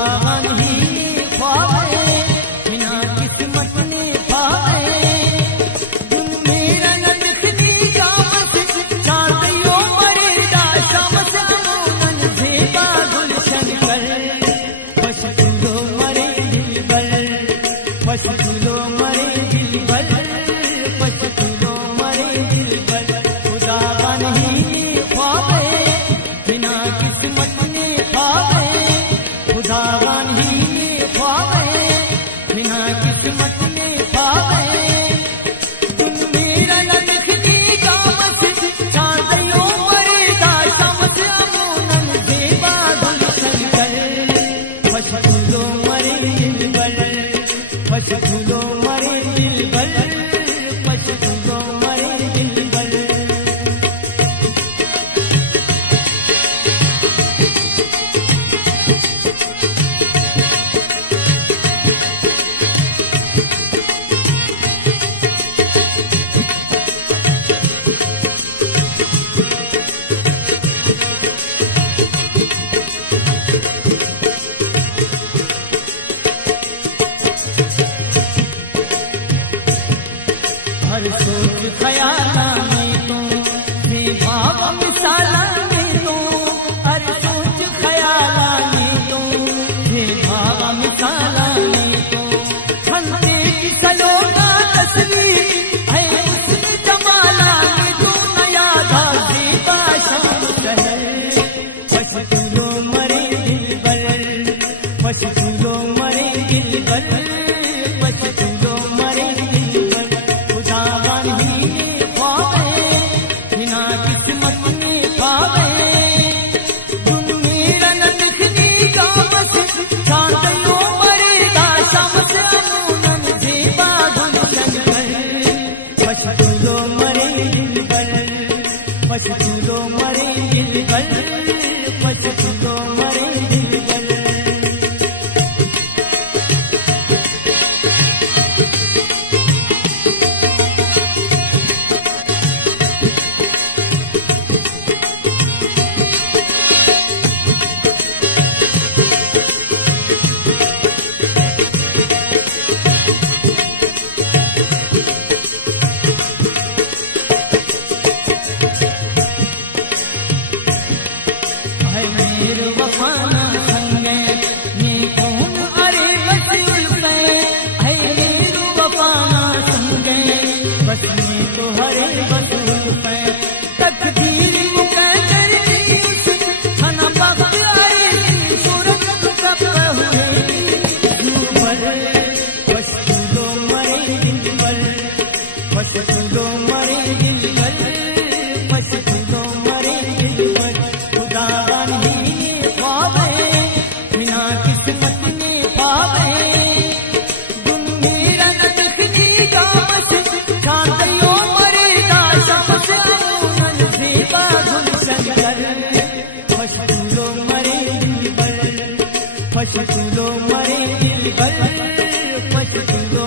खुदावन ही ख्वाबे बिना किस्मत ने पावे मेरा न दिखनी जामस चांदियो मरेदा शमस आमोनन जेबा गुलशन कर पशतुलो मरे दिलबर पशतुलो मरे दिलबर पशतुलो मरे दिलबर खुदावन ही ख्वाबे बिना किस्मत ने पावे खुदावन ही ख्वाबे बिना किस्मत ने पावे तुम मेरा न दिखनी गामस चांदियो मरेदा शमस आमोनन जेबा गुलशन कर पशतुलो मरे दिलबर पशतुलो मरे दिलबर पशतुलो मरे दिलबर हर सोच ख्याला में तू भाव मिसाला में तू हर सोच ख्याला में तू भाव मिसाला में तू हंसे की सलोना तस्वीर है उसने जमाला में तू नया धागे शाम शहर पशतुलो मरे दिलबर पशतुलो मरे दिलबर पशतुलो मरे दिलबर खुदावन ही ख्वाबे बिना किस्मत ने पावे तुम मेरा न दिखनी गामस चांदियो मरेदा शमस आमोनन जेबा गुलशन कर पशतुलो मरे दिलबर पशतुलो मरे दिलबर पशतुलो मरे दिलबर है मेरे वफाना संगे ने कौन अरे बसूल पे है मेरे वफाना संगे बस में तो हरे बसूल पे तकदीर मुकद्दर की उस खाना वक्त आए सूरत कब हुए ऊपर पशतुलो मरे दिलबर पशतुलो मरे दिलबर पशतुलो मरे दिलबर खुदावन ही ख्वाबे बिना किस्मत ने पावे तुम मेरा न दिखनी गामस चांदियो मरेदा शमस आमोनन जेबा गुलशन कर पशतुलो मरे दिलबर पशतुलो मरे दिलबर पशतुलो